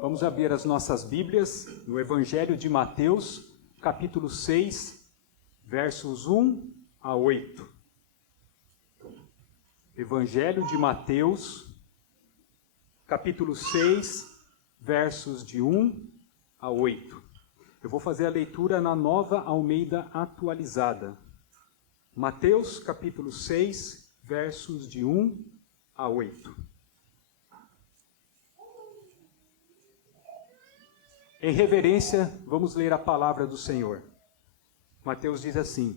Vamos abrir as nossas Bíblias no Evangelho de Mateus, capítulo 6, versos 1 a 8. Evangelho de Mateus, capítulo 6, versos de 1 a 8. Eu vou fazer a leitura na Nova Almeida Atualizada. Mateus, capítulo 6, versos de 1 a 8. Em reverência, vamos ler a palavra do Senhor. Mateus diz assim: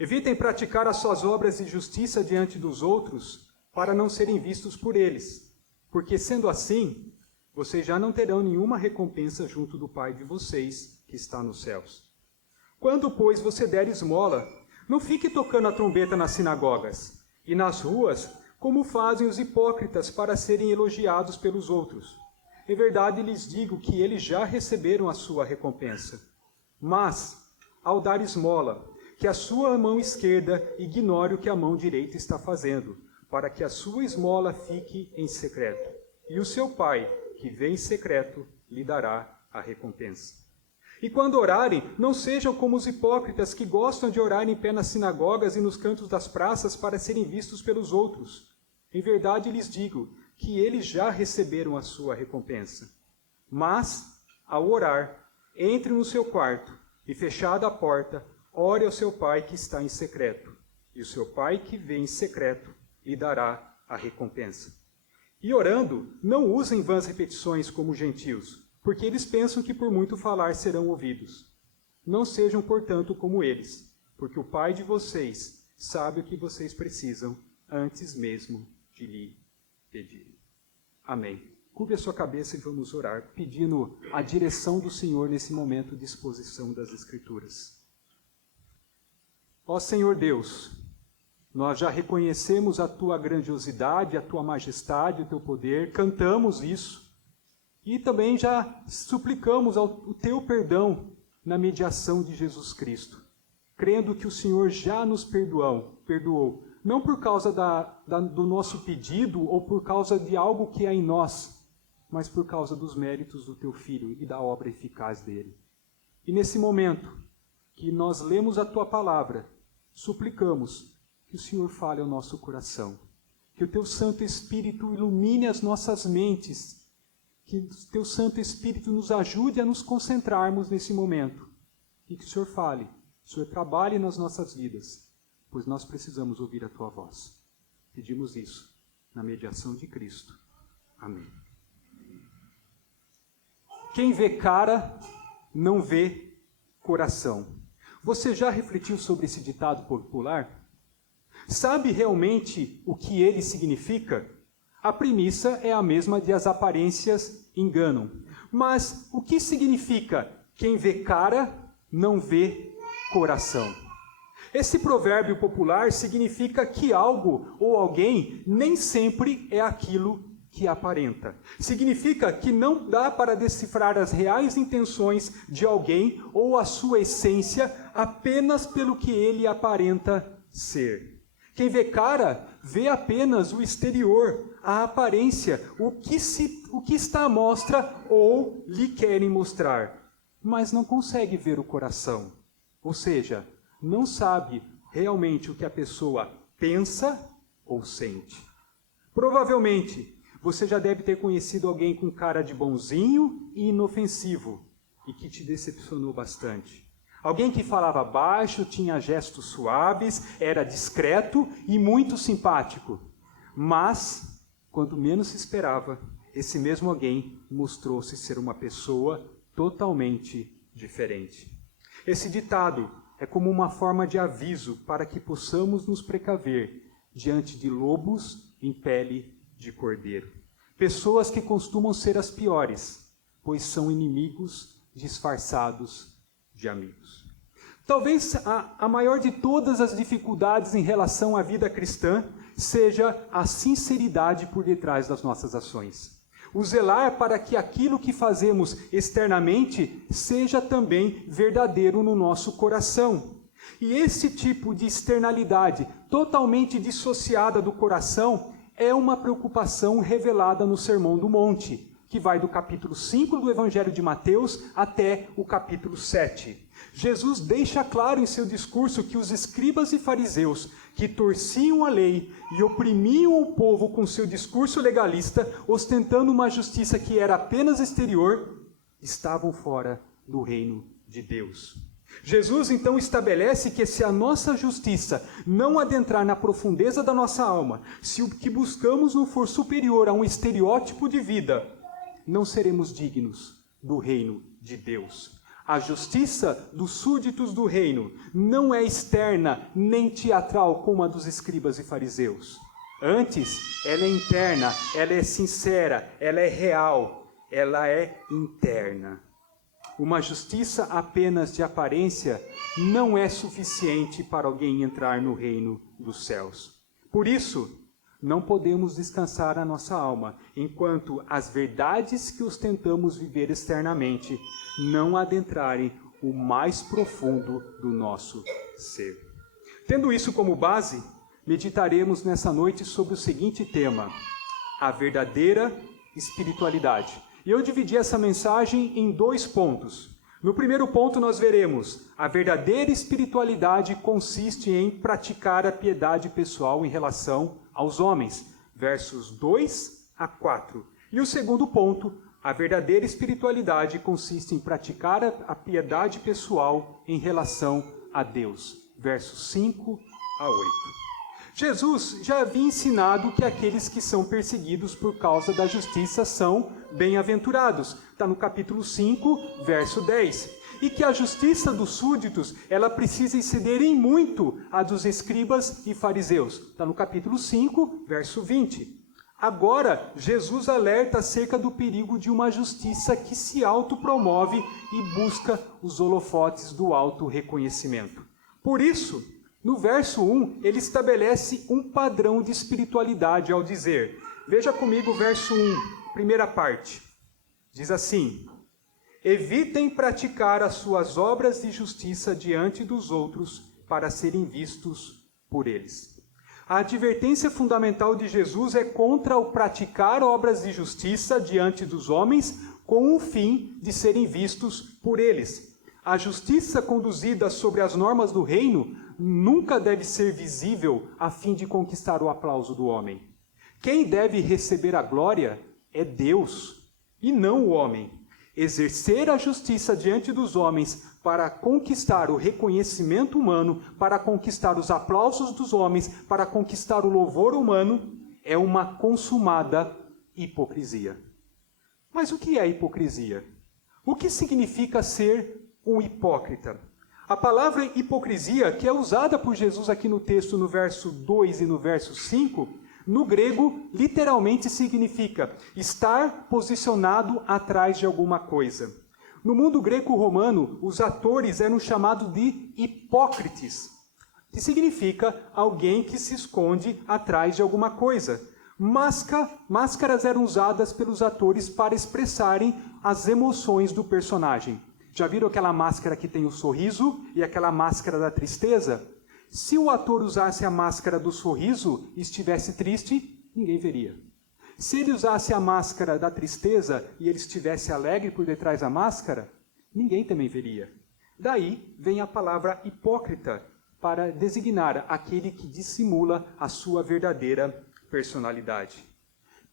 Evitem praticar as suas obras de justiça diante dos outros, para não serem vistos por eles, porque sendo assim, vocês já não terão nenhuma recompensa junto do Pai de vocês, que está nos céus. Quando, pois, você der esmola, não fique tocando a trombeta nas sinagogas e nas ruas, como fazem os hipócritas para serem elogiados pelos outros. Em verdade lhes digo que eles já receberam a sua recompensa. Mas, ao dar esmola, que a sua mão esquerda ignore o que a mão direita está fazendo, para que a sua esmola fique em secreto. E o seu Pai, que vê em secreto, lhe dará a recompensa. E quando orarem, não sejam como os hipócritas que gostam de orar em pé nas sinagogas e nos cantos das praças para serem vistos pelos outros. Em verdade lhes digo que eles já receberam a sua recompensa. Mas, ao orar, entre no seu quarto e, fechada a porta, ore ao seu Pai que está em secreto. E o seu Pai que vê em secreto lhe dará a recompensa. E orando, não usem vãs repetições como os gentios, porque eles pensam que por muito falar serão ouvidos. Não sejam, portanto, como eles, porque o Pai de vocês sabe o que vocês precisam antes mesmo de lhe pedir. Amém. Curve a sua cabeça e vamos orar, pedindo a direção do Senhor nesse momento de exposição das Escrituras. Ó Senhor Deus, nós já reconhecemos a Tua grandiosidade, a Tua majestade, o Teu poder, cantamos isso e também já suplicamos o Teu perdão na mediação de Jesus Cristo, crendo que o Senhor já nos perdoou, não por causa do nosso pedido ou por causa de algo que é em nós, mas por causa dos méritos do Teu Filho e da obra eficaz dele. E nesse momento que nós lemos a Tua palavra, suplicamos que o Senhor fale ao nosso coração, que o Teu Santo Espírito ilumine as nossas mentes, que o Teu Santo Espírito nos ajude a nos concentrarmos nesse momento, e que o Senhor fale, o Senhor trabalhe nas nossas vidas, pois nós precisamos ouvir a Tua voz. Pedimos isso na mediação de Cristo. Amém. Quem vê cara, não vê coração. Você já refletiu sobre esse ditado popular? Sabe realmente o que ele significa? A premissa é a mesma de as aparências enganam. Mas o que significa quem vê cara, não vê coração? Esse provérbio popular significa que algo ou alguém nem sempre é aquilo que aparenta. Significa que não dá para decifrar as reais intenções de alguém ou a sua essência apenas pelo que ele aparenta ser. Quem vê cara, vê apenas o exterior, a aparência, o que está à mostra ou lhe querem mostrar, mas não consegue ver o coração. Ou seja, não sabe realmente o que a pessoa pensa ou sente. Provavelmente, você já deve ter conhecido alguém com cara de bonzinho e inofensivo e que te decepcionou bastante. Alguém que falava baixo, tinha gestos suaves, era discreto e muito simpático. Mas, quando menos se esperava, esse mesmo alguém mostrou-se ser uma pessoa totalmente diferente. Esse ditado é como uma forma de aviso para que possamos nos precaver diante de lobos em pele de cordeiro. Pessoas que costumam ser as piores, pois são inimigos disfarçados de amigos. Talvez a maior de todas as dificuldades em relação à vida cristã seja a sinceridade por detrás das nossas ações. O zelar para que aquilo que fazemos externamente seja também verdadeiro no nosso coração. E esse tipo de externalidade totalmente dissociada do coração é uma preocupação revelada no Sermão do Monte, que vai do capítulo 5 do Evangelho de Mateus até o capítulo 7. Jesus deixa claro em seu discurso que os escribas e fariseus, que torciam a lei e oprimiam o povo com seu discurso legalista, ostentando uma justiça que era apenas exterior, estavam fora do reino de Deus. Jesus então estabelece que se a nossa justiça não adentrar na profundeza da nossa alma, se o que buscamos não for superior a um estereótipo de vida, não seremos dignos do reino de Deus. A justiça dos súditos do reino não é externa nem teatral como a dos escribas e fariseus. Antes, ela é interna, ela é sincera, ela é real, ela é interna. Uma justiça apenas de aparência não é suficiente para alguém entrar no reino dos céus. Por isso, não podemos descansar a nossa alma, enquanto as verdades que ostentamos viver externamente não adentrarem o mais profundo do nosso ser. Tendo isso como base, meditaremos nessa noite sobre o seguinte tema: a verdadeira espiritualidade. E eu dividi essa mensagem em 2 pontos. No primeiro ponto nós veremos: a verdadeira espiritualidade consiste em praticar a piedade pessoal em relação aos homens, versos 2 a 4. E o segundo ponto: a verdadeira espiritualidade consiste em praticar a piedade pessoal em relação a Deus, versos 5 a 8. Jesus já havia ensinado que aqueles que são perseguidos por causa da justiça são bem-aventurados. Está no capítulo 5, verso 10. E que a justiça dos súditos, ela precisa exceder em muito a dos escribas e fariseus. Está no capítulo 5, verso 20. Agora, Jesus alerta acerca do perigo de uma justiça que se autopromove e busca os holofotes do auto-reconhecimento. Por isso, no verso 1, ele estabelece um padrão de espiritualidade ao dizer, veja comigo o verso 1, primeira parte, diz assim: evitem praticar as suas obras de justiça diante dos outros para serem vistos por eles. A advertência fundamental de Jesus é contra o praticar obras de justiça diante dos homens com o fim de serem vistos por eles. A justiça conduzida sobre as normas do reino nunca deve ser visível a fim de conquistar o aplauso do homem. Quem deve receber a glória é Deus e não o homem. Exercer a justiça diante dos homens para conquistar o reconhecimento humano, para conquistar os aplausos dos homens, para conquistar o louvor humano, é uma consumada hipocrisia. Mas o que é hipocrisia? O que significa ser um hipócrita? A palavra hipocrisia, que é usada por Jesus aqui no texto, no verso 2 e no verso 5, no grego, literalmente significa estar posicionado atrás de alguma coisa. No mundo greco-romano, os atores eram chamados de hipócrites, que significa alguém que se esconde atrás de alguma coisa. Máscaras eram usadas pelos atores para expressarem as emoções do personagem. Já viram aquela máscara que tem o sorriso e aquela máscara da tristeza? Se o ator usasse a máscara do sorriso e estivesse triste, ninguém veria. Se ele usasse a máscara da tristeza e ele estivesse alegre por detrás da máscara, ninguém também veria. Daí vem a palavra hipócrita, para designar aquele que dissimula a sua verdadeira personalidade.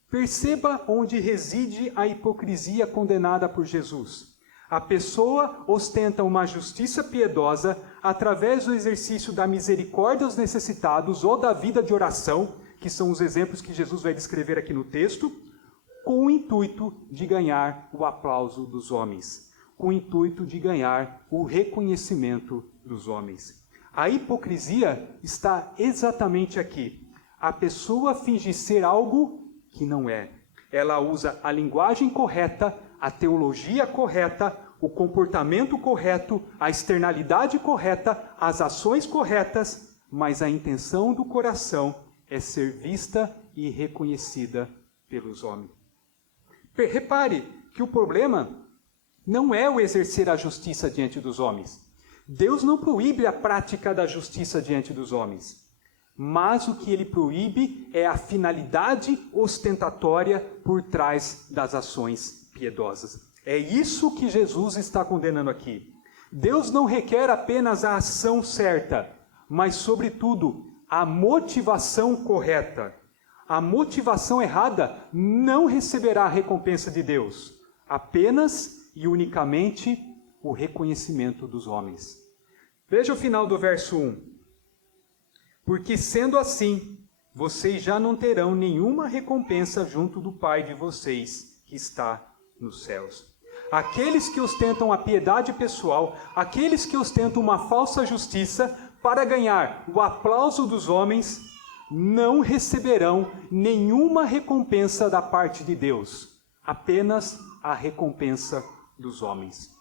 Perceba onde reside a hipocrisia condenada por Jesus. A pessoa ostenta uma justiça piedosa através do exercício da misericórdia aos necessitados ou da vida de oração, que são os exemplos que Jesus vai descrever aqui no texto, com o intuito de ganhar o aplauso dos homens, com o intuito de ganhar o reconhecimento dos homens. A hipocrisia está exatamente aqui. A pessoa finge ser algo que não é. Ela usa a linguagem correta, a teologia correta, o comportamento correto, a externalidade correta, as ações corretas, mas a intenção do coração é ser vista e reconhecida pelos homens. Repare que o problema não é o exercer a justiça diante dos homens. Deus não proíbe a prática da justiça diante dos homens. mas o que ele proíbe é a finalidade ostentatória por trás das ações piedosas. É isso que Jesus está condenando aqui. Deus não requer apenas a ação certa, mas, sobretudo, a motivação correta. A motivação errada não receberá a recompensa de Deus, apenas e unicamente o reconhecimento dos homens. Veja o final do verso 1. Porque sendo assim, vocês já não terão nenhuma recompensa junto do Pai de vocês, que está nos céus. Aqueles que ostentam a piedade pessoal, aqueles que ostentam uma falsa justiça para ganhar o aplauso dos homens, não receberão nenhuma recompensa da parte de Deus, apenas a recompensa dos homens.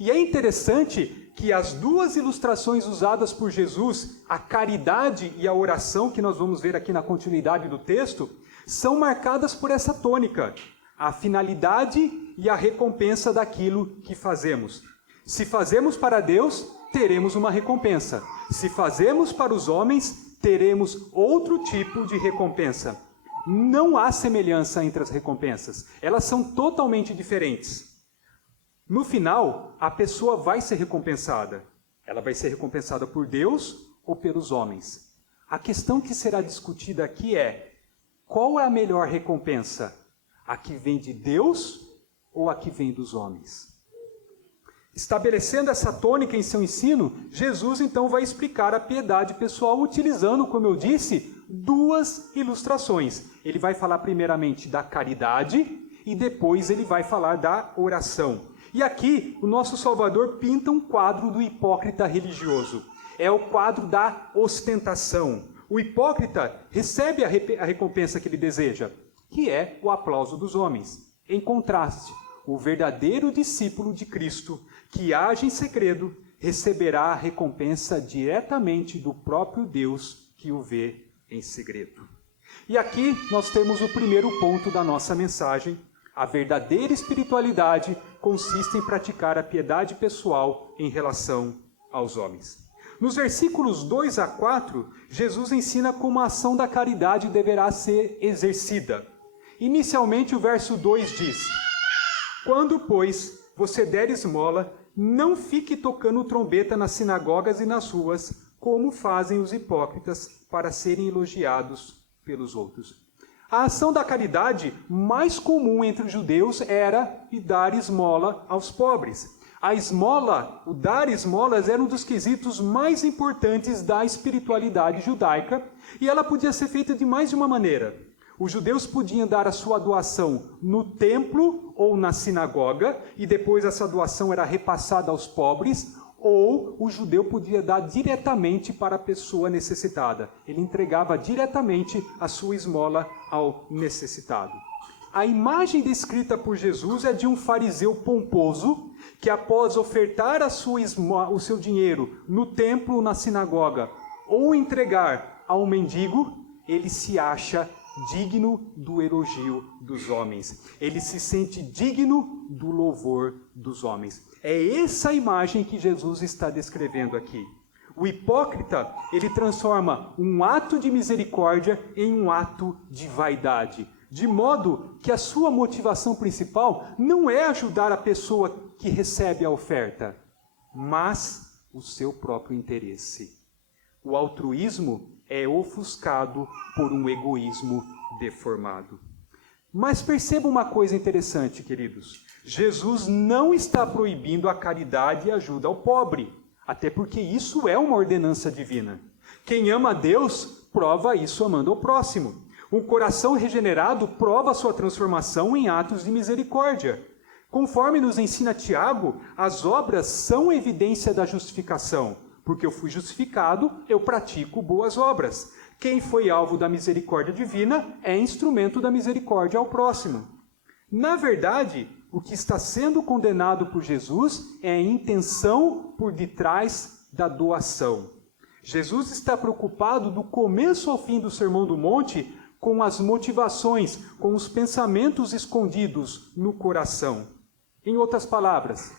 E é interessante que as duas ilustrações usadas por Jesus, a caridade e a oração, que nós vamos ver aqui na continuidade do texto, são marcadas por essa tônica, a finalidade e a recompensa daquilo que fazemos. Se fazemos para Deus, teremos uma recompensa. Se fazemos para os homens, teremos outro tipo de recompensa. Não há semelhança entre as recompensas, elas são totalmente diferentes. No final, a pessoa vai ser recompensada. Ela vai ser recompensada por Deus ou pelos homens. A questão que será discutida aqui é: qual é a melhor recompensa? A que vem de Deus ou a que vem dos homens? Estabelecendo essa tônica em seu ensino, Jesus então vai explicar a piedade pessoal utilizando, como eu disse, duas ilustrações. Ele vai falar primeiramente da caridade e depois ele vai falar da oração. E aqui o nosso Salvador pinta um quadro do hipócrita religioso. É o quadro da ostentação. O hipócrita recebe a recompensa que ele deseja, que é o aplauso dos homens. Em contraste, o verdadeiro discípulo de Cristo, que age em segredo, receberá a recompensa diretamente do próprio Deus que o vê em segredo. E aqui nós temos o primeiro ponto da nossa mensagem. A verdadeira espiritualidade consiste em praticar a piedade pessoal em relação aos homens. Nos versículos 2 a 4, Jesus ensina como a ação da caridade deverá ser exercida. Inicialmente, o verso 2 diz: Quando, pois, você der esmola, não fique tocando trombeta nas sinagogas e nas ruas, como fazem os hipócritas, para serem elogiados pelos outros. A ação da caridade mais comum entre os judeus era dar esmola aos pobres. A esmola, o dar esmolas, era um dos quesitos mais importantes da espiritualidade judaica, e ela podia ser feita de mais de uma maneira. Os judeus podiam dar a sua doação no templo ou na sinagoga, e depois essa doação era repassada aos pobres, ou o judeu podia dar diretamente para a pessoa necessitada. Ele entregava diretamente a sua esmola ao necessitado. A imagem descrita por Jesus é de um fariseu pomposo que, após ofertar o seu dinheiro no templo ou na sinagoga, ou entregar a um mendigo, ele se acha digno do elogio dos homens. Ele se sente digno do louvor dos homens. É essa imagem que Jesus está descrevendo aqui. O hipócrita, ele transforma um ato de misericórdia em um ato de vaidade, de modo que a sua motivação principal não é ajudar a pessoa que recebe a oferta, mas o seu próprio interesse. O altruísmo é ofuscado por um egoísmo deformado. Mas perceba uma coisa interessante, queridos. Jesus não está proibindo a caridade e a ajuda ao pobre, até porque isso é uma ordenança divina. Quem ama a Deus, prova isso amando ao próximo. Um coração regenerado prova sua transformação em atos de misericórdia. Conforme nos ensina Tiago, as obras são evidência da justificação. Porque eu fui justificado, eu pratico boas obras. Quem foi alvo da misericórdia divina é instrumento da misericórdia ao próximo. Na verdade, o que está sendo condenado por Jesus é a intenção por detrás da doação. Jesus está preocupado do começo ao fim do Sermão do Monte com as motivações, com os pensamentos escondidos no coração. Em outras palavras,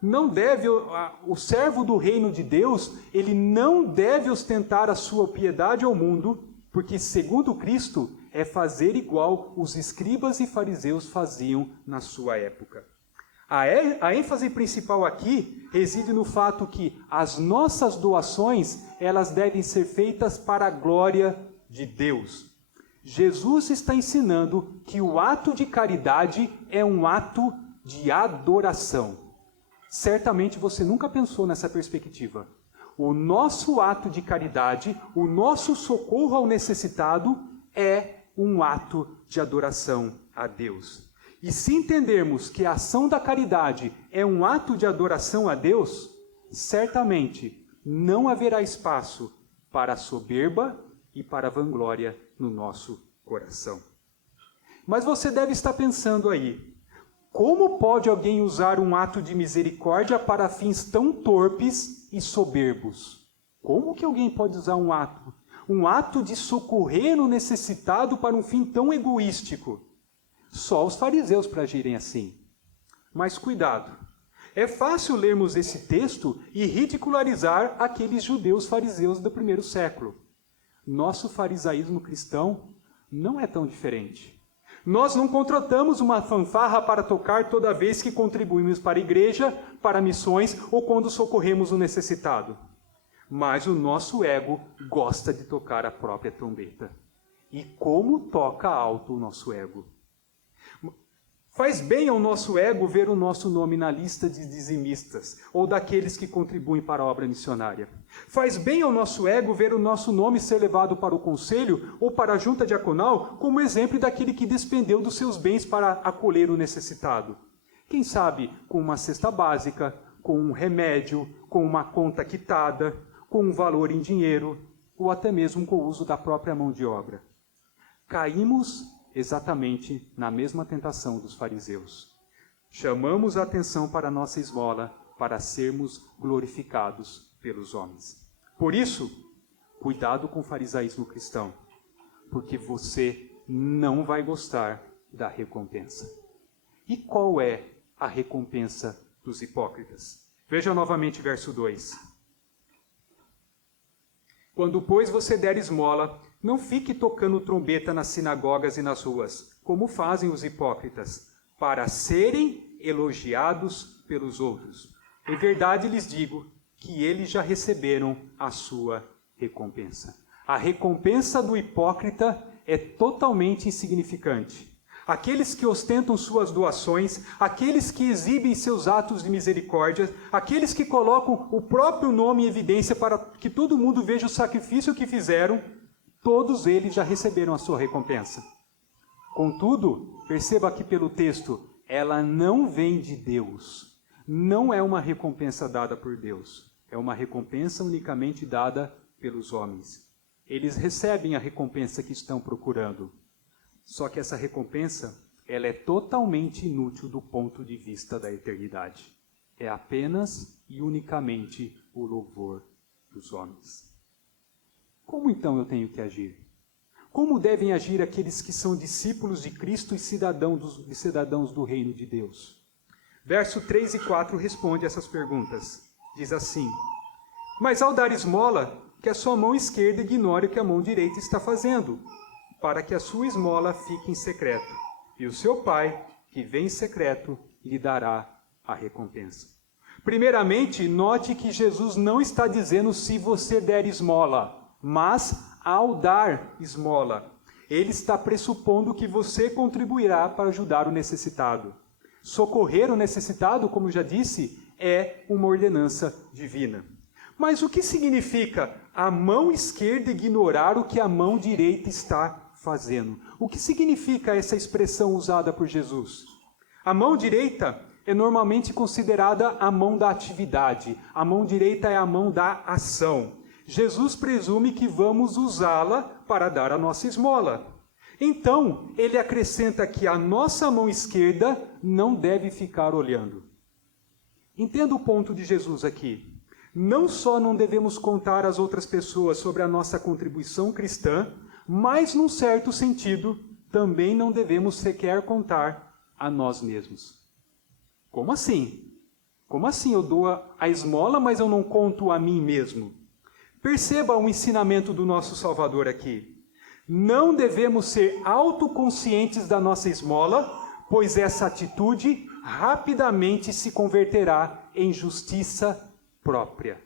O servo do reino de Deus, ele não deve ostentar a sua piedade ao mundo, porque, segundo Cristo, é fazer igual os escribas e fariseus faziam na sua época. A ênfase principal aqui reside no fato que as nossas doações, elas devem ser feitas para a glória de Deus. Jesus está ensinando que o ato de caridade é um ato de adoração. Certamente você nunca pensou nessa perspectiva. O nosso ato de caridade, o nosso socorro ao necessitado é um ato de adoração a Deus. E se entendermos que a ação da caridade é um ato de adoração a Deus, certamente não haverá espaço para a soberba e para a vanglória no nosso coração. Mas você deve estar pensando aí, como pode alguém usar um ato de misericórdia para fins tão torpes e soberbos? Como que alguém pode usar um ato de socorrer o necessitado para um fim tão egoístico? Só os fariseus para agirem assim. Mas cuidado, é fácil lermos esse texto e ridicularizar aqueles judeus fariseus do primeiro século. Nosso farisaísmo cristão não é tão diferente. Nós não contratamos uma fanfarra para tocar toda vez que contribuímos para a igreja, para missões ou quando socorremos o necessitado. Mas o nosso ego gosta de tocar a própria trombeta. E como toca alto o nosso ego? Faz bem ao nosso ego ver o nosso nome na lista de dizimistas ou daqueles que contribuem para a obra missionária. Faz bem ao nosso ego ver o nosso nome ser levado para o conselho ou para a junta diaconal como exemplo daquele que despendeu dos seus bens para acolher o necessitado. Quem sabe com uma cesta básica, com um remédio, com uma conta quitada, com um valor em dinheiro ou até mesmo com o uso da própria mão de obra. Caímos exatamente na mesma tentação dos fariseus. Chamamos a atenção para a nossa esmola para sermos glorificados pelos homens. Por isso, cuidado com o farisaísmo cristão, porque você não vai gostar da recompensa. E qual é a recompensa dos hipócritas? Veja novamente verso 2. Quando, pois, você der esmola, não fique tocando trombeta nas sinagogas e nas ruas, como fazem os hipócritas, para serem elogiados pelos outros. Em verdade lhes digo que eles já receberam a sua recompensa. A recompensa do hipócrita é totalmente insignificante. Aqueles que ostentam suas doações, aqueles que exibem seus atos de misericórdia, aqueles que colocam o próprio nome em evidência para que todo mundo veja o sacrifício que fizeram, todos eles já receberam a sua recompensa. Contudo, perceba aqui pelo texto, ela não vem de Deus. Não é uma recompensa dada por Deus. É uma recompensa unicamente dada pelos homens. Eles recebem a recompensa que estão procurando. Só que essa recompensa, ela é totalmente inútil do ponto de vista da eternidade. É apenas e unicamente o louvor dos homens. Como então eu tenho que agir? Como devem agir aqueles que são discípulos de Cristo e cidadãos do reino de Deus? Verso 3 e 4 responde essas perguntas. Diz assim: mas ao dar esmola, que a sua mão esquerda ignore o que a mão direita está fazendo, para que a sua esmola fique em secreto. E o seu Pai, que vem em secreto, lhe dará a recompensa. Primeiramente, note que Jesus não está dizendo se você der esmola, mas ao dar esmola. Ele está pressupondo que você contribuirá para ajudar o necessitado. Socorrer o necessitado, como já disse, é uma ordenança divina. Mas o que significa a mão esquerda ignorar o que a mão direita está fazendo? O que significa essa expressão usada por Jesus? A mão direita é normalmente considerada a mão da atividade. A mão direita é a mão da ação. Jesus presume que vamos usá-la para dar a nossa esmola. Então, ele acrescenta que a nossa mão esquerda não deve ficar olhando. Entenda o ponto de Jesus aqui. Não só não devemos contar às outras pessoas sobre a nossa contribuição cristã, mas, num certo sentido, também não devemos sequer contar a nós mesmos. Como assim? Como assim eu dou a esmola, mas eu não conto a mim mesmo? Perceba o ensinamento do nosso Salvador aqui. Não devemos ser autoconscientes da nossa esmola, pois essa atitude rapidamente se converterá em justiça própria.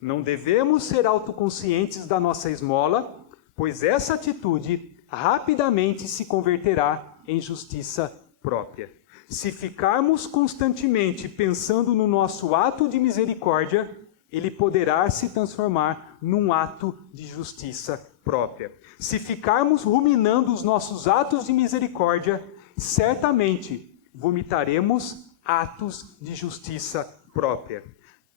Não devemos ser autoconscientes da nossa esmola, pois essa atitude rapidamente se converterá em justiça própria. Se ficarmos constantemente pensando no nosso ato de misericórdia, ele poderá se transformar num ato de justiça própria. Se ficarmos ruminando os nossos atos de misericórdia, certamente vomitaremos atos de justiça própria.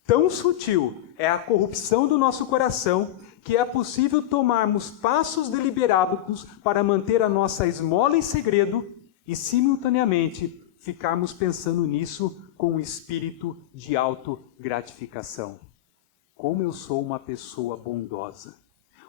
Tão sutil é a corrupção do nosso coração que é possível tomarmos passos deliberados para manter a nossa esmola em segredo e, simultaneamente, ficarmos pensando nisso com um espírito de autogratificação. Como eu sou uma pessoa bondosa,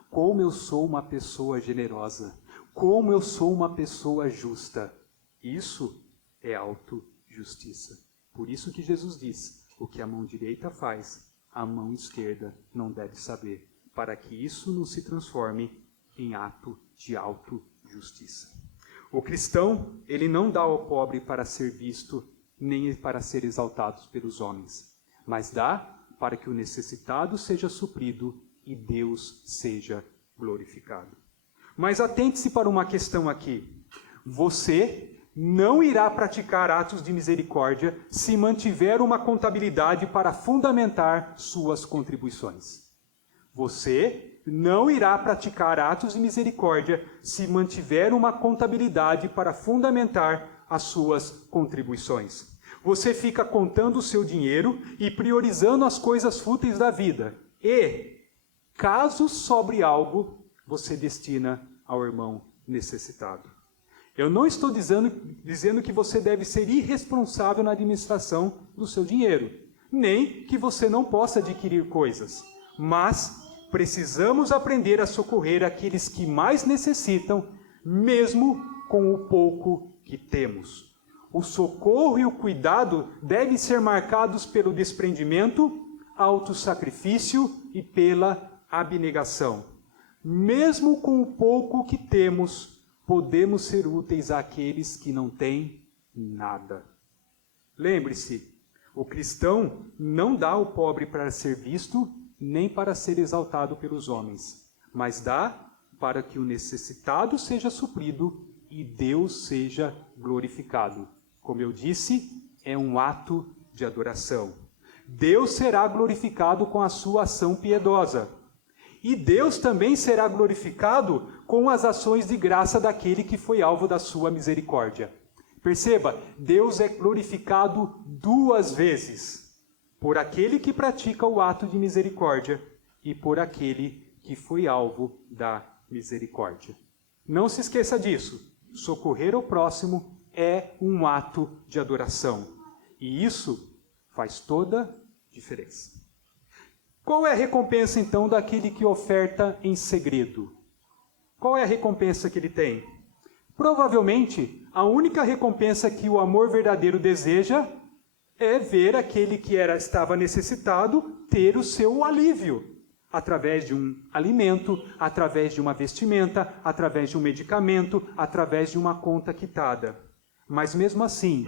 como eu sou uma pessoa generosa, como eu sou uma pessoa justa. Isso é autojustiça. Por isso que Jesus diz, o que a mão direita faz, a mão esquerda não deve saber, para que isso não se transforme em ato de autojustiça. O cristão, ele não dá ao pobre para ser visto, nem para ser exaltado pelos homens, mas dá para que o necessitado seja suprido e Deus seja glorificado. Mas atente-se para uma questão aqui. Você não irá praticar atos de misericórdia se mantiver uma contabilidade para fundamentar suas contribuições. Você não irá praticar atos de misericórdia se mantiver uma contabilidade para fundamentar as suas contribuições. Você fica contando o seu dinheiro e priorizando as coisas fúteis da vida. E, caso sobre algo, você destina ao irmão necessitado. Eu não estou dizendo que você deve ser irresponsável na administração do seu dinheiro, nem que você não possa adquirir coisas, mas precisamos aprender a socorrer aqueles que mais necessitam, mesmo com o pouco que temos. O socorro e o cuidado devem ser marcados pelo desprendimento, autossacrifício e pela abnegação. Mesmo com o pouco que temos, podemos ser úteis àqueles que não têm nada. Lembre-se, o cristão não dá ao pobre para ser visto, nem para ser exaltado pelos homens, mas dá para que o necessitado seja suprido e Deus seja glorificado. Como eu disse, é um ato de adoração. Deus será glorificado com a sua ação piedosa. E Deus também será glorificado com as ações de graça daquele que foi alvo da sua misericórdia. Perceba, Deus é glorificado duas vezes, por aquele que pratica o ato de misericórdia e por aquele que foi alvo da misericórdia. Não se esqueça disso, socorrer o próximo é um ato de adoração, e isso faz toda a diferença. Qual é a recompensa, então, daquele que oferta em segredo? Qual é a recompensa que ele tem? Provavelmente, a única recompensa que o amor verdadeiro deseja é ver aquele que estava necessitado ter o seu alívio, através de um alimento, através de uma vestimenta, através de um medicamento, através de uma conta quitada. Mas mesmo assim,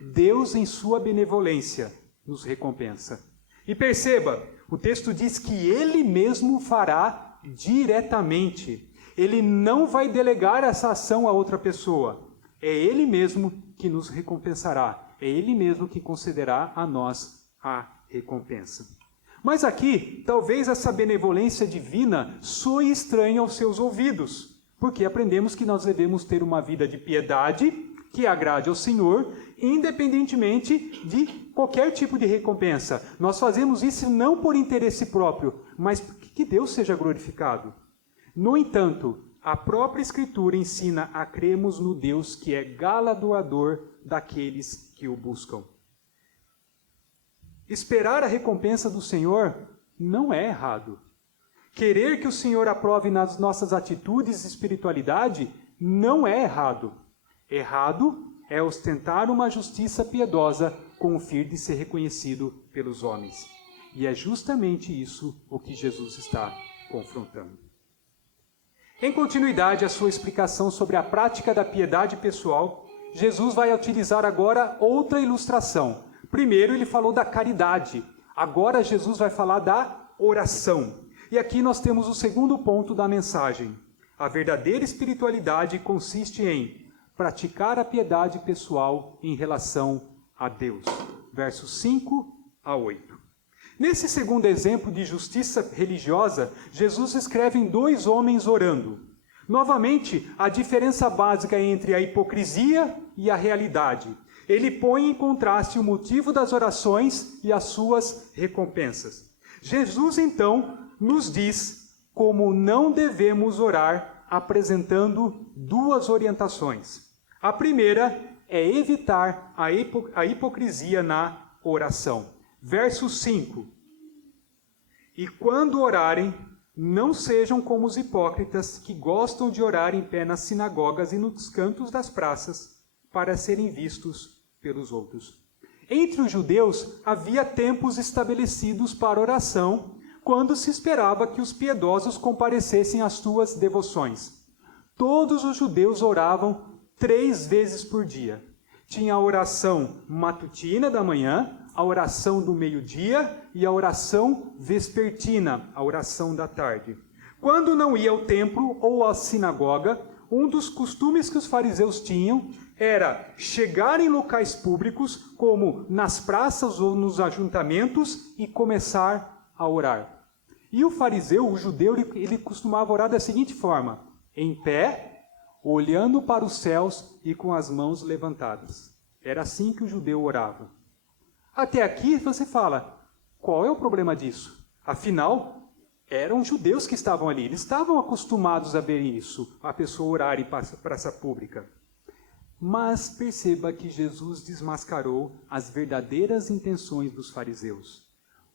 Deus, em sua benevolência, nos recompensa. E perceba, o texto diz que Ele mesmo fará diretamente. Ele não vai delegar essa ação a outra pessoa. É Ele mesmo que nos recompensará. É Ele mesmo que concederá a nós a recompensa. Mas aqui, talvez essa benevolência divina soe estranha aos seus ouvidos, porque aprendemos que nós devemos ter uma vida de piedade que agrade ao Senhor, independentemente de qualquer tipo de recompensa. Nós fazemos isso não por interesse próprio, mas que Deus seja glorificado. No entanto, a própria Escritura ensina a crermos no Deus que é galardoador daqueles que o buscam. Esperar a recompensa do Senhor não é errado. Querer que o Senhor aprove nas nossas atitudes e espiritualidade não é errado. Errado é ostentar uma justiça piedosa com o fim de ser reconhecido pelos homens. E é justamente isso o que Jesus está confrontando. Em continuidade à sua explicação sobre a prática da piedade pessoal, Jesus vai utilizar agora outra ilustração. Primeiro ele falou da caridade, agora Jesus vai falar da oração. E aqui nós temos o segundo ponto da mensagem. A verdadeira espiritualidade consiste em praticar a piedade pessoal em relação a Deus. Versos 5 a 8. Nesse segundo exemplo de justiça religiosa, Jesus escreve em 2 homens orando. Novamente, a diferença básica entre a hipocrisia e a realidade. Ele põe em contraste o motivo das orações e as suas recompensas. Jesus, então, nos diz como não devemos orar, apresentando 2 orientações. A primeira é evitar a hipocrisia na oração. Verso 5. E quando orarem, não sejam como os hipócritas que gostam de orar em pé nas sinagogas e nos cantos das praças para serem vistos pelos outros. Entre os judeus havia tempos estabelecidos para oração, quando se esperava que os piedosos comparecessem às suas devoções. Todos os judeus oravam 3 vezes por dia. Tinha a oração matutina da manhã, a oração do meio-dia e a oração vespertina, a oração da tarde. Quando não ia ao templo ou à sinagoga, um dos costumes que os fariseus tinham era chegar em locais públicos, como nas praças ou nos ajuntamentos, e começar a orar. E o fariseu, o judeu, ele costumava orar da seguinte forma: em pé, olhando para os céus e com as mãos levantadas. Era assim que o judeu orava. Até aqui você fala, qual é o problema disso? Afinal, eram judeus que estavam ali, eles estavam acostumados a ver isso, a pessoa orar em praça pública. Mas perceba que Jesus desmascarou as verdadeiras intenções dos fariseus.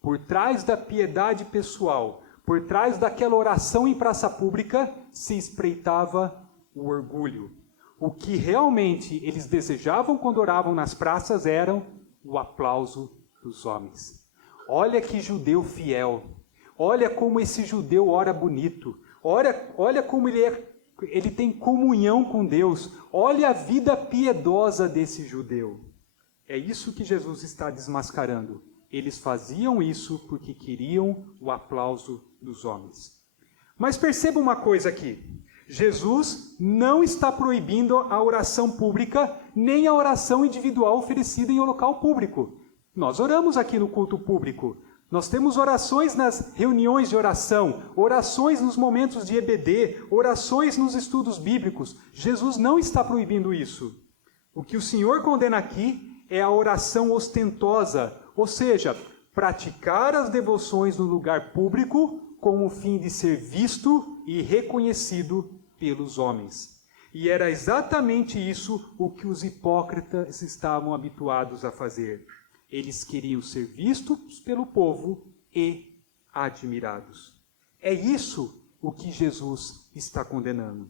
Por trás da piedade pessoal, por trás daquela oração em praça pública, se espreitava o orgulho. O que realmente eles desejavam quando oravam nas praças eram o aplauso dos homens. Olha que judeu fiel. Olha como esse judeu ora bonito. Olha como ele tem comunhão com Deus. Olha a vida piedosa desse judeu. É isso que Jesus está desmascarando. Eles faziam isso porque queriam o aplauso dos homens. Mas perceba uma coisa aqui. Jesus não está proibindo a oração pública, nem a oração individual oferecida em local público. Nós oramos aqui no culto público. Nós temos orações nas reuniões de oração, orações nos momentos de EBD, orações nos estudos bíblicos. Jesus não está proibindo isso. O que o Senhor condena aqui é a oração ostentosa, ou seja, praticar as devoções no lugar público com o fim de ser visto e reconhecido pelos homens. E era exatamente isso o que os hipócritas estavam habituados a fazer. Eles queriam ser vistos pelo povo e admirados. É isso o que Jesus está condenando.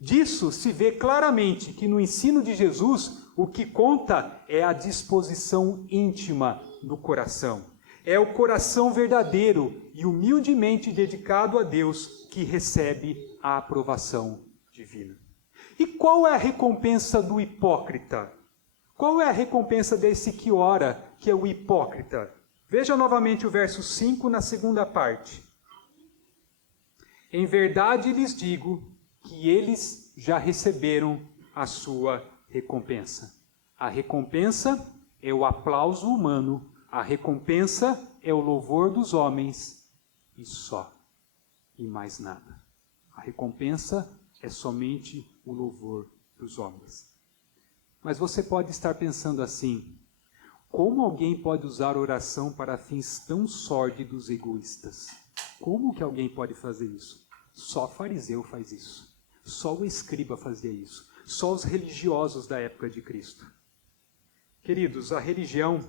Disso se vê claramente que no ensino de Jesus, o que conta é a disposição íntima do coração. É o coração verdadeiro e humildemente dedicado a Deus que recebe a aprovação divina. E qual é a recompensa do hipócrita? Qual é a recompensa desse que ora, que é o hipócrita? Veja novamente o verso 5 na segunda parte. Em verdade lhes digo que eles já receberam a sua recompensa. A recompensa é o aplauso humano, a recompensa é o louvor dos homens e só, e mais nada. A recompensa é somente o louvor dos homens. Mas você pode estar pensando assim, como alguém pode usar oração para fins tão sórdidos e egoístas? Como que alguém pode fazer isso? Só fariseu faz isso. Só o escriba fazia isso. Só os religiosos da época de Cristo. Queridos, a religião,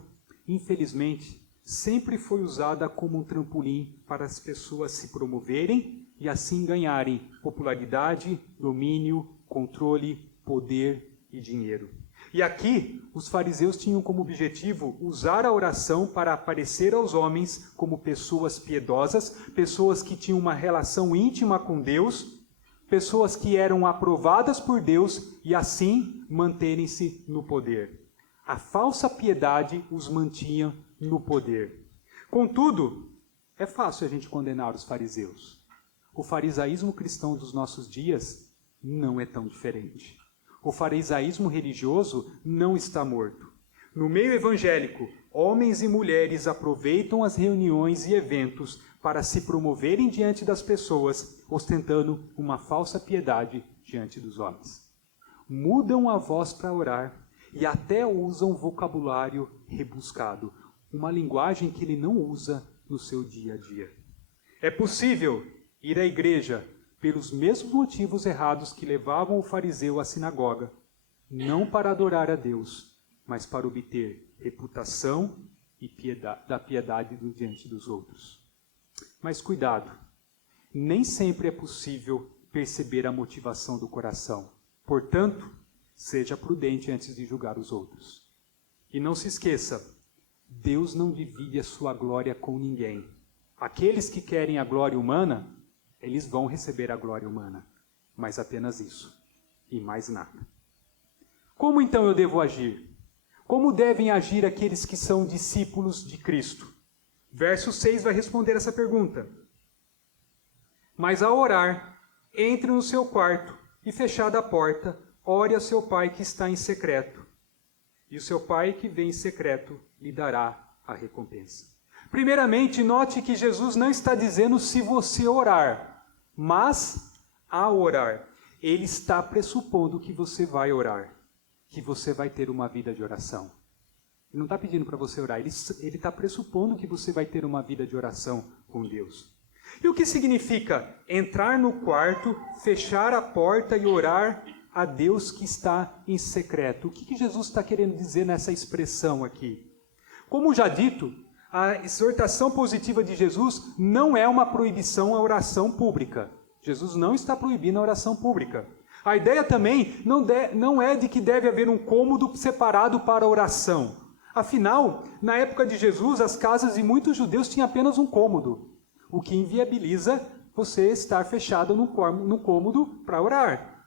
infelizmente, sempre foi usada como um trampolim para as pessoas se promoverem e assim ganharem popularidade, domínio, controle, poder e dinheiro. E aqui, os fariseus tinham como objetivo usar a oração para aparecer aos homens como pessoas piedosas, pessoas que tinham uma relação íntima com Deus, pessoas que eram aprovadas por Deus e assim manterem-se no poder. A falsa piedade os mantinha no poder. Contudo, é fácil a gente condenar os fariseus. O farisaísmo cristão dos nossos dias não é tão diferente. O farisaísmo religioso não está morto. No meio evangélico, homens e mulheres aproveitam as reuniões e eventos para se promoverem diante das pessoas, ostentando uma falsa piedade diante dos homens. Mudam a voz para orar e até usam vocabulário rebuscado, uma linguagem que ele não usa no seu dia a dia. É possível ir à igreja pelos mesmos motivos errados que levavam o fariseu à sinagoga, não para adorar a Deus, mas para obter reputação e piedade diante dos outros. Mas cuidado, nem sempre é possível perceber a motivação do coração. Portanto, seja prudente antes de julgar os outros. E não se esqueça, Deus não divide a sua glória com ninguém. Aqueles que querem a glória humana, eles vão receber a glória humana, mas apenas isso, e mais nada. Como então eu devo agir? Como devem agir aqueles que são discípulos de Cristo? Verso 6 vai responder essa pergunta. Mas ao orar, entre no seu quarto e fechada a porta, ore a seu pai que está em secreto. E o seu pai que vem em secreto lhe dará a recompensa. Primeiramente, note que Jesus não está dizendo se você orar, mas ao orar. Ele está pressupondo que você vai orar, que você vai ter uma vida de oração. Ele não está pedindo para você orar, ele está pressupondo que você vai ter uma vida de oração com Deus. E o que significa entrar no quarto, fechar a porta e orar a Deus que está em secreto? O que Jesus está querendo dizer nessa expressão aqui? Como já dito, a exortação positiva de Jesus não é uma proibição à oração pública. Jesus não está proibindo a oração pública. A ideia também não é de que deve haver um cômodo separado para a oração. Afinal, na época de Jesus, as casas de muitos judeus tinham apenas um cômodo, o que inviabiliza você estar fechado no cômodo para orar.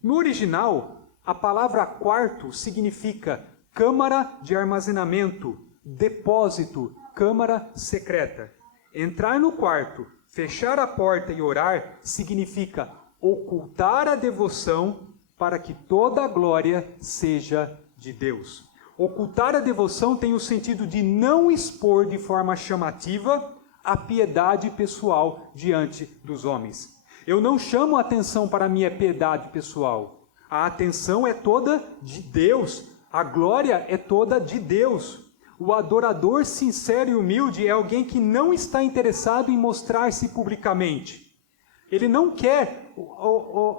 No original, a palavra quarto significa câmara de armazenamento, depósito, câmara secreta. Entrar no quarto, fechar a porta e orar significa ocultar a devoção para que toda a glória seja de Deus. Ocultar a devoção tem o sentido de não expor de forma chamativa a piedade pessoal diante dos homens. Eu não chamo a atenção para a minha piedade pessoal. A atenção é toda de Deus. A glória é toda de Deus. O adorador sincero e humilde é alguém que não está interessado em mostrar-se publicamente. Ele não quer o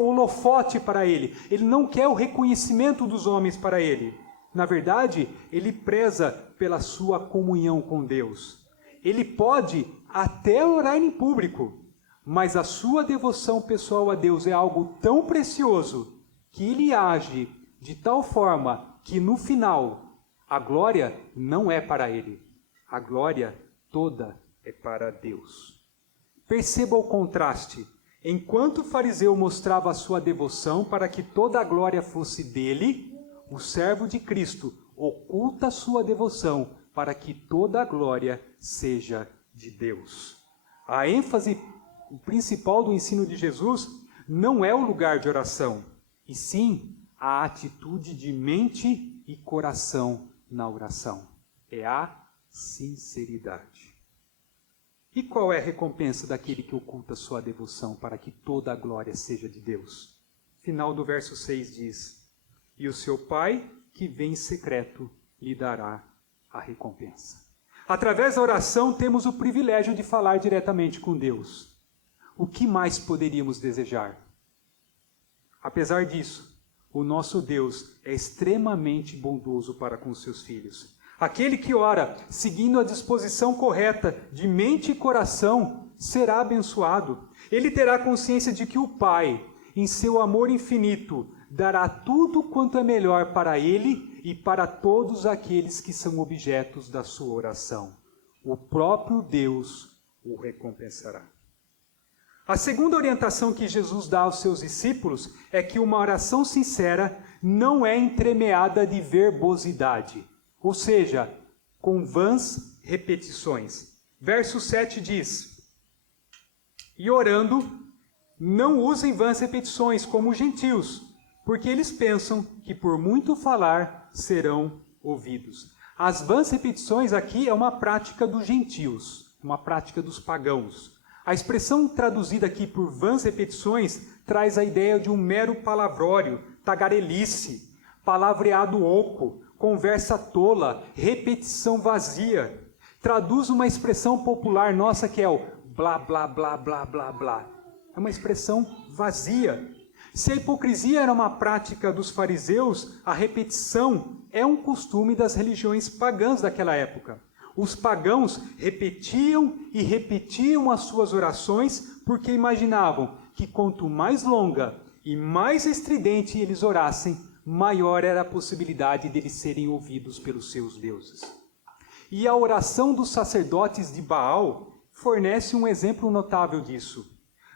holofote para ele. Ele não quer o reconhecimento dos homens para ele. Na verdade, ele preza pela sua comunhão com Deus. Ele pode até orar em público, mas a sua devoção pessoal a Deus é algo tão precioso que ele age de tal forma que no final a glória não é para ele. A glória toda é para Deus. Perceba o contraste. Enquanto o fariseu mostrava a sua devoção para que toda a glória fosse dele, o servo de Cristo oculta a sua devoção para que toda a glória seja de Deus. A ênfase principal do ensino de Jesus não é o lugar de oração, e sim a atitude de mente e coração na oração. É a sinceridade. E qual é a recompensa daquele que oculta sua devoção para que toda a glória seja de Deus? Final do verso 6 diz: e o seu pai, que vem em secreto, lhe dará a recompensa. Através da oração, temos o privilégio de falar diretamente com Deus. O que mais poderíamos desejar? Apesar disso, o nosso Deus é extremamente bondoso para com os seus filhos. Aquele que ora, seguindo a disposição correta de mente e coração, será abençoado. Ele terá consciência de que o Pai, em seu amor infinito, dará tudo quanto é melhor para ele e para todos aqueles que são objetos da sua oração. O próprio Deus o recompensará. A segunda orientação que Jesus dá aos seus discípulos é que uma oração sincera não é entremeada de verbosidade, ou seja, com vãs repetições. Verso 7 diz: e orando, não usem vãs repetições como os gentios, porque eles pensam que por muito falar serão ouvidos. As vãs repetições aqui é uma prática dos gentios, uma prática dos pagãos. A expressão traduzida aqui por vãs repetições traz a ideia de um mero palavrório, tagarelice, palavreado oco, conversa tola, repetição vazia. Traduz uma expressão popular nossa que é o blá, blá, blá, blá, blá, blá. É uma expressão vazia. Se a hipocrisia era uma prática dos fariseus, a repetição é um costume das religiões pagãs daquela época. Os pagãos repetiam e repetiam as suas orações porque imaginavam que quanto mais longa e mais estridente eles orassem, maior era a possibilidade de eles serem ouvidos pelos seus deuses. E a oração dos sacerdotes de Baal fornece um exemplo notável disso.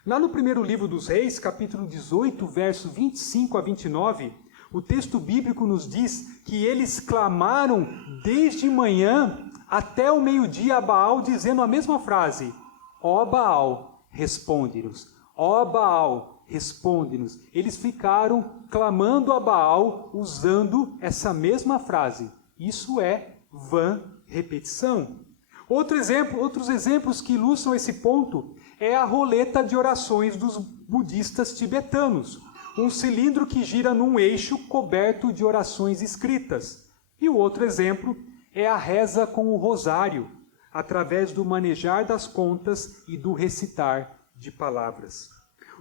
Lá no primeiro livro dos Reis, capítulo 18, verso 25 a 29, o texto bíblico nos diz que eles clamaram desde manhã até o meio-dia a Baal, dizendo a mesma frase: ó Baal, responde-nos. Ó Baal, responde-nos. Eles ficaram clamando a Baal usando essa mesma frase. Isso é vã repetição. Outros exemplos que ilustram esse ponto é a roleta de orações dos budistas tibetanos, um cilindro que gira num eixo coberto de orações escritas. E o outro exemplo é a reza com o rosário, através do manejar das contas e do recitar de palavras.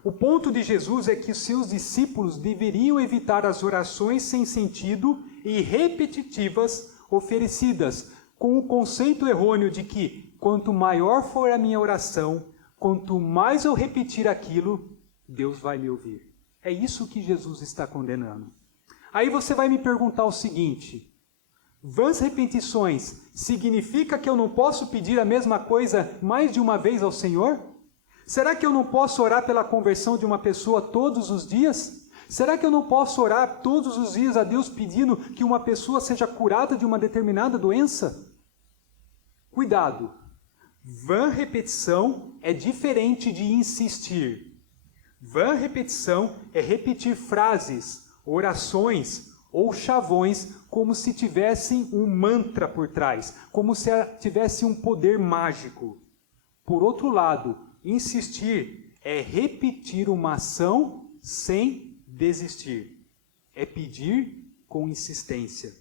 O ponto de Jesus é que os seus discípulos deveriam evitar as orações sem sentido e repetitivas oferecidas, com o conceito errôneo de que quanto maior for a minha oração, quanto mais eu repetir aquilo, Deus vai me ouvir. É isso que Jesus está condenando. Aí você vai me perguntar o seguinte: vãs repetições significa que eu não posso pedir a mesma coisa mais de uma vez ao Senhor? Será que eu não posso orar pela conversão de uma pessoa todos os dias? Será que eu não posso orar todos os dias a Deus pedindo que uma pessoa seja curada de uma determinada doença? Cuidado! Vã repetição é diferente de insistir. Vã repetição é repetir frases, orações ou chavões como se tivessem um mantra por trás, como se tivesse um poder mágico. Por outro lado, insistir é repetir uma ação sem desistir. É pedir com insistência.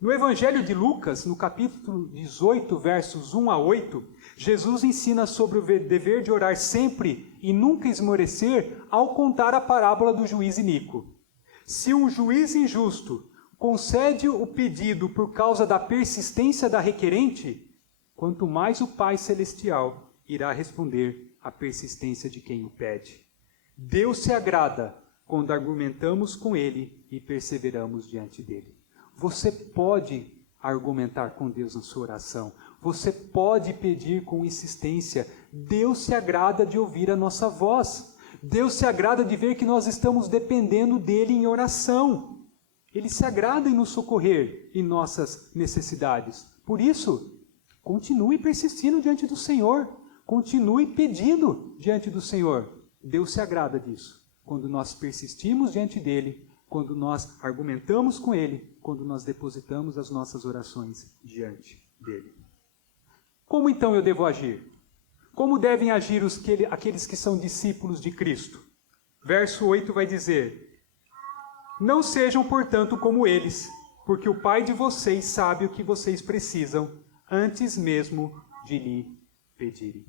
No Evangelho de Lucas, no capítulo 18, versos 1 a 8, Jesus ensina sobre o dever de orar sempre e nunca esmorecer ao contar a parábola do juiz iníquo. Se um juiz injusto concede o pedido por causa da persistência da requerente, quanto mais o Pai Celestial irá responder à persistência de quem o pede. Deus se agrada quando argumentamos com Ele e perseveramos diante dEle. Você pode argumentar com Deus na sua oração. Você pode pedir com insistência. Deus se agrada de ouvir a nossa voz. Deus se agrada de ver que nós estamos dependendo dEle em oração. Ele se agrada em nos socorrer em nossas necessidades. Por isso, continue persistindo diante do Senhor. Continue pedindo diante do Senhor. Deus se agrada disso. Quando nós persistimos diante dEle, quando nós argumentamos com Ele, quando nós depositamos as nossas orações diante dEle. Como então eu devo agir? Como devem agir aqueles que são discípulos de Cristo? Verso 8 vai dizer: não sejam, portanto, como eles, porque o Pai de vocês sabe o que vocês precisam, antes mesmo de lhe pedirem.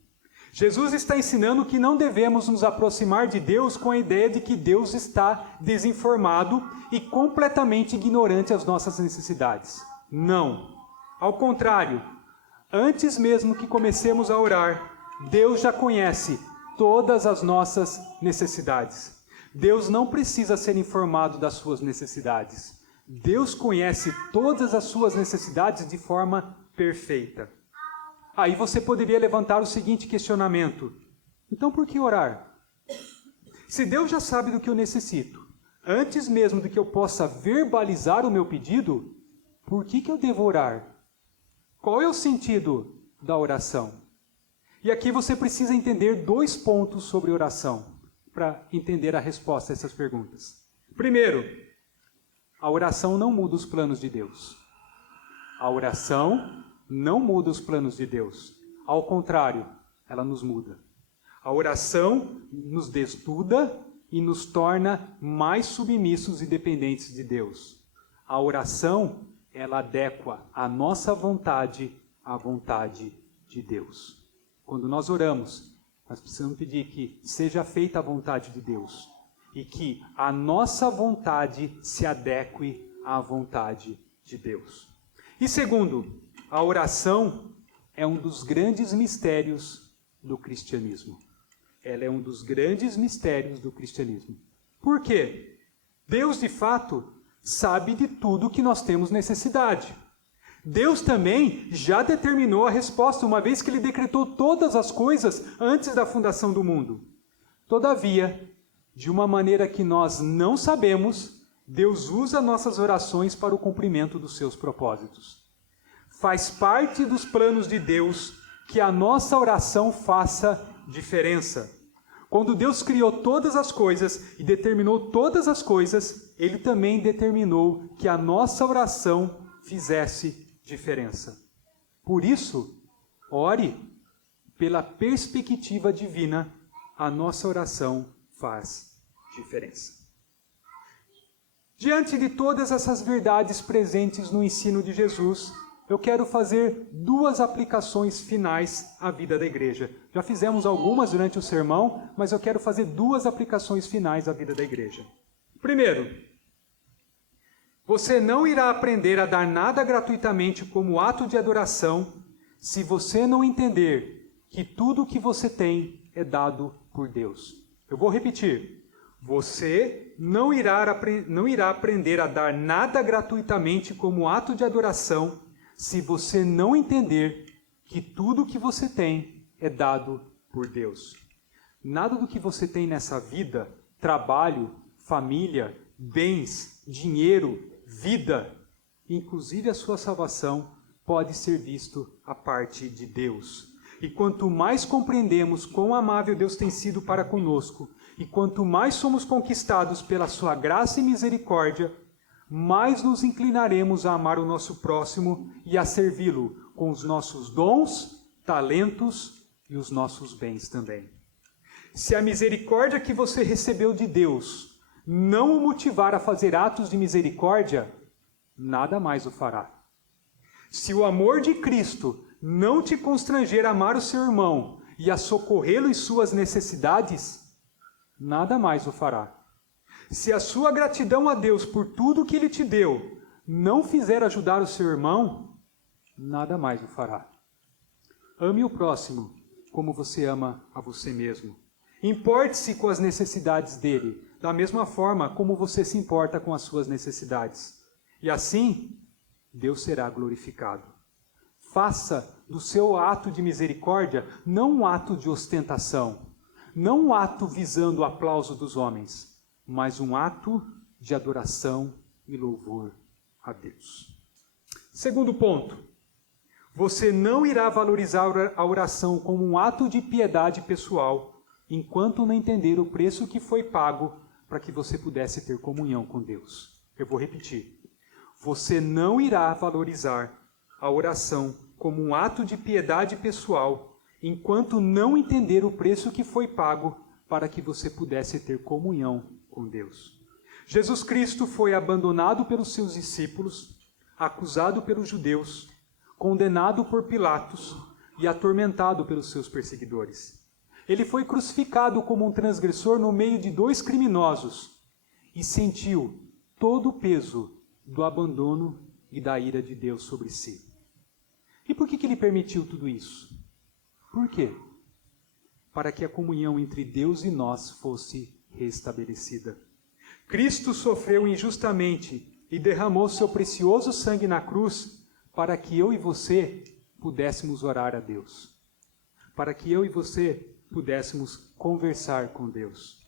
Jesus está ensinando que não devemos nos aproximar de Deus com a ideia de que Deus está desinformado e completamente ignorante às nossas necessidades. Não. Ao contrário, antes mesmo que comecemos a orar, Deus já conhece todas as nossas necessidades. Deus não precisa ser informado das suas necessidades. Deus conhece todas as suas necessidades de forma perfeita. Aí você poderia levantar o seguinte questionamento: então por que orar? Se Deus já sabe do que eu necessito, antes mesmo de que eu possa verbalizar o meu pedido, por que eu devo orar? Qual é o sentido da oração? E aqui você precisa entender 2 pontos sobre oração para entender a resposta a essas perguntas. Primeiro, a oração não muda os planos de Deus. A oração não muda os planos de Deus. Ao contrário, ela nos muda. A oração nos desnuda e nos torna mais submissos e dependentes de Deus. A oração, ela adequa a nossa vontade à vontade de Deus. Quando nós oramos, nós precisamos pedir que seja feita a vontade de Deus e que a nossa vontade se adeque à vontade de Deus. E segundo, a oração é um dos grandes mistérios do cristianismo. Ela é um dos grandes mistérios do cristianismo. Por quê? Deus, de fato, sabe de tudo que nós temos necessidade. Deus também já determinou a resposta, uma vez que Ele decretou todas as coisas antes da fundação do mundo. Todavia, de uma maneira que nós não sabemos, Deus usa nossas orações para o cumprimento dos seus propósitos. Faz parte dos planos de Deus que a nossa oração faça diferença. Quando Deus criou todas as coisas e determinou todas as coisas, Ele também determinou que a nossa oração fizesse diferença. Por isso, ore pela perspectiva divina, a nossa oração faz diferença. Diante de todas essas verdades presentes no ensino de Jesus, eu quero fazer 2 aplicações finais à vida da igreja. Já fizemos algumas durante o sermão, mas eu quero fazer 2 aplicações finais à vida da igreja. Primeiro, você não irá aprender a dar nada gratuitamente como ato de adoração se você não entender que tudo o que você tem é dado por Deus. Eu vou repetir. Você não irá aprender a dar nada gratuitamente como ato de adoração se você não entender que tudo o que você tem é dado por Deus. Nada do que você tem nessa vida, trabalho, família, bens, dinheiro, vida, inclusive a sua salvação, pode ser visto à parte de Deus. E quanto mais compreendemos quão amável Deus tem sido para conosco, e quanto mais somos conquistados pela sua graça e misericórdia, mais nos inclinaremos a amar o nosso próximo e a servi-lo com os nossos dons, talentos e os nossos bens também. Se a misericórdia que você recebeu de Deus não o motivar a fazer atos de misericórdia, nada mais o fará. Se o amor de Cristo não te constranger a amar o seu irmão e a socorrê-lo em suas necessidades, nada mais o fará. Se a sua gratidão a Deus por tudo que Ele te deu não fizer ajudar o seu irmão, nada mais o fará. Ame o próximo como você ama a você mesmo. Importe-se com as necessidades dele, da mesma forma como você se importa com as suas necessidades. E assim, Deus será glorificado. Faça do seu ato de misericórdia não um ato de ostentação, não um ato visando o aplauso dos homens, mas um ato de adoração e louvor a Deus. Segundo ponto, você não irá valorizar a oração como um ato de piedade pessoal, enquanto não entender o preço que foi pago para que você pudesse ter comunhão com Deus. Eu vou repetir. Você não irá valorizar a oração como um ato de piedade pessoal, enquanto não entender o preço que foi pago para que você pudesse ter comunhão com Deus. Jesus Cristo foi abandonado pelos seus discípulos, acusado pelos judeus, condenado por Pilatos e atormentado pelos seus perseguidores. Ele foi crucificado como um transgressor no meio de 2 criminosos e sentiu todo o peso do abandono e da ira de Deus sobre si. E por que ele permitiu tudo isso? Por quê? Para que a comunhão entre Deus e nós fosse restabelecida. Cristo sofreu injustamente e derramou seu precioso sangue na cruz para que eu e você pudéssemos orar a Deus. Para que eu e você pudéssemos conversar com Deus.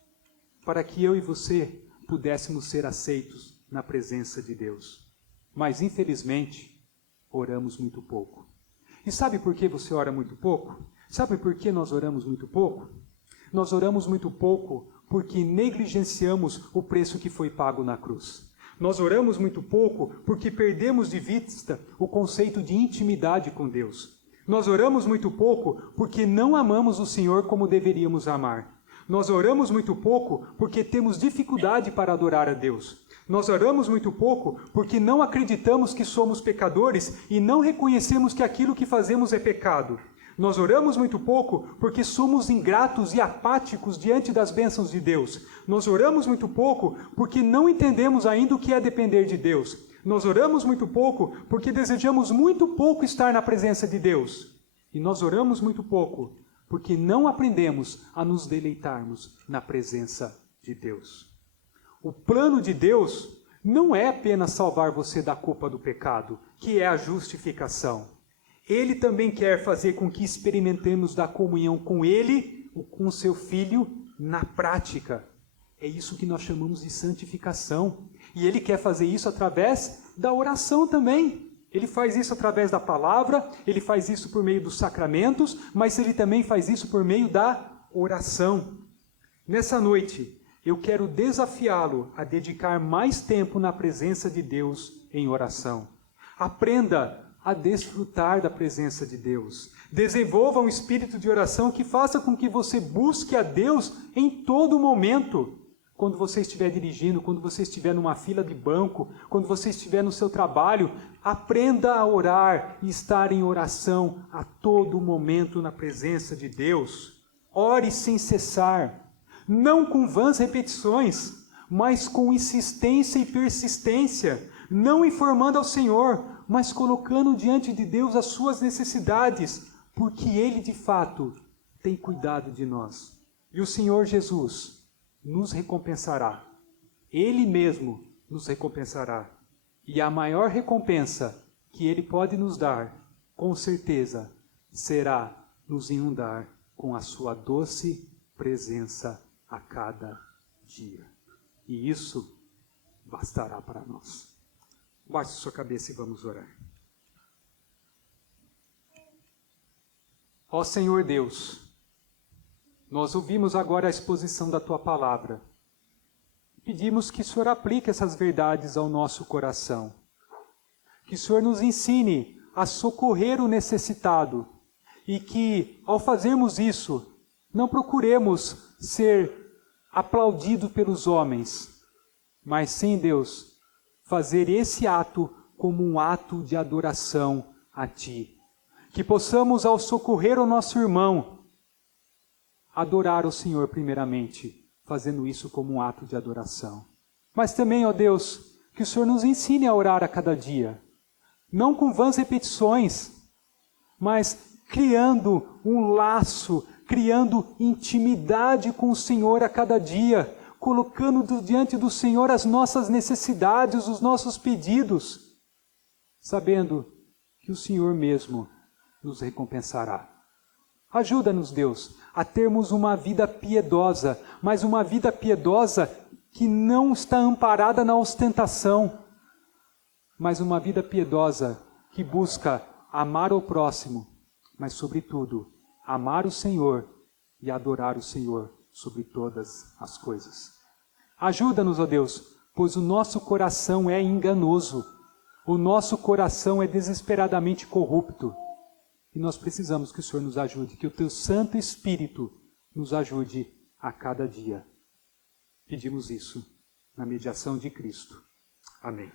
Para que eu e você pudéssemos ser aceitos na presença de Deus. Mas, infelizmente, oramos muito pouco. E sabe por que você ora muito pouco? Sabe por que nós oramos muito pouco? Nós oramos muito pouco porque negligenciamos o preço que foi pago na cruz. Nós oramos muito pouco porque perdemos de vista o conceito de intimidade com Deus. Nós oramos muito pouco porque não amamos o Senhor como deveríamos amar. Nós oramos muito pouco porque temos dificuldade para adorar a Deus. Nós oramos muito pouco porque não acreditamos que somos pecadores e não reconhecemos que aquilo que fazemos é pecado. Nós oramos muito pouco porque somos ingratos e apáticos diante das bênçãos de Deus. Nós oramos muito pouco porque não entendemos ainda o que é depender de Deus. Nós oramos muito pouco porque desejamos muito pouco estar na presença de Deus. E nós oramos muito pouco porque não aprendemos a nos deleitarmos na presença de Deus. O plano de Deus não é apenas salvar você da culpa do pecado, que é a justificação. Ele também quer fazer com que experimentemos da comunhão com Ele, com o seu Filho, na prática. É isso que nós chamamos de santificação. E Ele quer fazer isso através da oração também. Ele faz isso através da palavra, Ele faz isso por meio dos sacramentos, mas Ele também faz isso por meio da oração. Nessa noite, eu quero desafiá-lo a dedicar mais tempo na presença de Deus em oração. Aprenda a desfrutar da presença de Deus. Desenvolva um espírito de oração que faça com que você busque a Deus em todo momento. Quando você estiver dirigindo, quando você estiver numa fila de banco, quando você estiver no seu trabalho, aprenda a orar e estar em oração a todo momento na presença de Deus. Ore sem cessar, não com vãs repetições, mas com insistência e persistência, não informando ao Senhor, mas colocando diante de Deus as suas necessidades, porque Ele, de fato, tem cuidado de nós. E o Senhor Jesus nos recompensará. Ele mesmo nos recompensará. E a maior recompensa que Ele pode nos dar, com certeza, será nos inundar com a sua doce presença a cada dia. E isso bastará para nós. Baixe sua cabeça e vamos orar. Ó Senhor Deus, nós ouvimos agora a exposição da Tua palavra. Pedimos que o Senhor aplique essas verdades ao nosso coração. Que o Senhor nos ensine a socorrer o necessitado e que, ao fazermos isso, não procuremos ser aplaudidos pelos homens, mas sim, Deus, fazer esse ato como um ato de adoração a Ti. Que possamos, ao socorrer o nosso irmão, adorar o Senhor primeiramente, fazendo isso como um ato de adoração. Mas também, ó Deus, que o Senhor nos ensine a orar a cada dia, não com vãs repetições, mas criando um laço, criando intimidade com o Senhor a cada dia, colocando diante do Senhor as nossas necessidades, os nossos pedidos, sabendo que o Senhor mesmo nos recompensará. Ajuda-nos, Deus, a termos uma vida piedosa, mas uma vida piedosa que não está amparada na ostentação, mas uma vida piedosa que busca amar o próximo, mas, sobretudo, amar o Senhor e adorar o Senhor sobre todas as coisas. Ajuda-nos, ó Deus, pois o nosso coração é enganoso, o nosso coração é desesperadamente corrupto, e nós precisamos que o Senhor nos ajude, que o Teu Santo Espírito nos ajude a cada dia. Pedimos isso na mediação de Cristo. Amém.